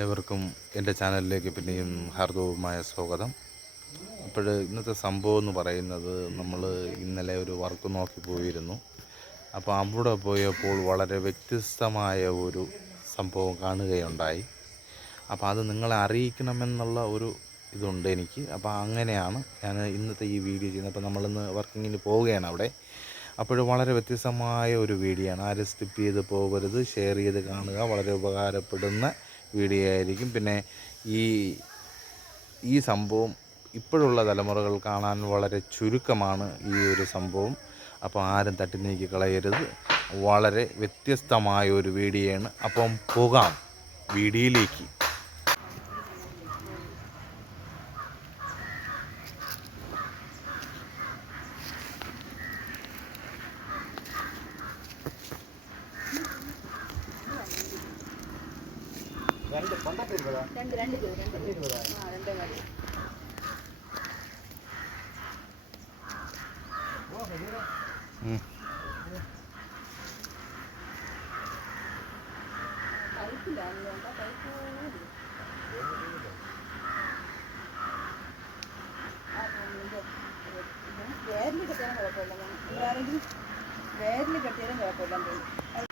ഏവർക്കും എന്റെ ചാനലിലേക്ക് പിന്നെയും ഹാർദവുമായ സ്വാഗതം. അപ്പോൾ ഇന്നത്തെ സംഭവം എന്ന് പറയുന്നത് നമ്മൾ ഇന്നലെ ഒരു വർക്ക് നോക്കി പോയിരുന്നു. അപ്പോൾ അവിടെ പോയപ്പോൾ വളരെ വ്യത്യസ്തമായ ഒരു സംഭവം കാണുകയുണ്ടായി. അപ്പോൾ അത് നിങ്ങളെ അറിയിക്കണമെന്നുള്ള ഒരു ഇതുണ്ട് എനിക്ക്. അപ്പോൾ അങ്ങനെയാണ് ഞാൻ ഇന്നത്തെ ഈ വീഡിയോ ചെയ്യുന്നത്. അപ്പോൾ നമ്മളിന്ന് വർക്കിങ്ങിന് പോവുകയാണ് അവിടെ. അപ്പോൾ വളരെ വ്യത്യസ്തമായ ഒരു വീഡിയോ ആണ്. ആരും സ്കിപ്പ് ചെയ്ത് പോകരുത് ഷെയർ ചെയ്ത് കാണുക. വളരെ ഉപകാരപ്പെടുന്ന വീഡിയോ ആയിരിക്കും പിന്നെ ഈ ഈ സംഭവം ഇപ്പോഴുള്ള തലമുറകൾ കാണാൻ വളരെ ചുരുക്കമാണ് ഈ ഒരു സംഭവം. അപ്പോൾ ആരും തട്ടി നീക്കി കളയരുത്. വളരെ വ്യത്യസ്തമായ ഒരു വീഡിയോയാണ് അപ്പം പോകാം. വീഡിയോയിലേക്ക് വേരിൽ കെട്ടിയാലും കുഴപ്പമില്ല. വേരിൽ കെട്ടിയാലും കുഴപ്പമില്ല.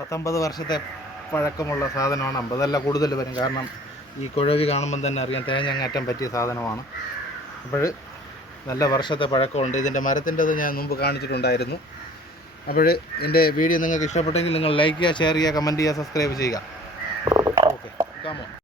പത്തൊമ്പത് വർഷത്തെ പഴക്കമുള്ള സാധനമാണ് അമ്പതല്ല കൂടുതൽ വരും. കാരണം ഈ കുഴവി കാണുമ്പം തന്നെ അറിയാം തേങ്ങങ്ങാറ്റം പറ്റിയ സാധനമാണ്. അപ്പോൾ നല്ല വർഷത്തെ പഴക്കമുണ്ട്. ഇതിന്റെ മരത്തിന്റെത് ഞാൻ മുമ്പ് കാണിച്ചിട്ടുണ്ടായിരുന്നു. അപ്പോൾ എന്റെ വീഡിയോ നിങ്ങൾക്ക് ഇഷ്ടപ്പെട്ടെങ്കിൽ നിങ്ങൾ ലൈക്ക് ചെയ്യുക ഷെയർ ചെയ്യുക കമന്റ് ചെയ്യുക സബ്സ്ക്രൈബ് ചെയ്യുക.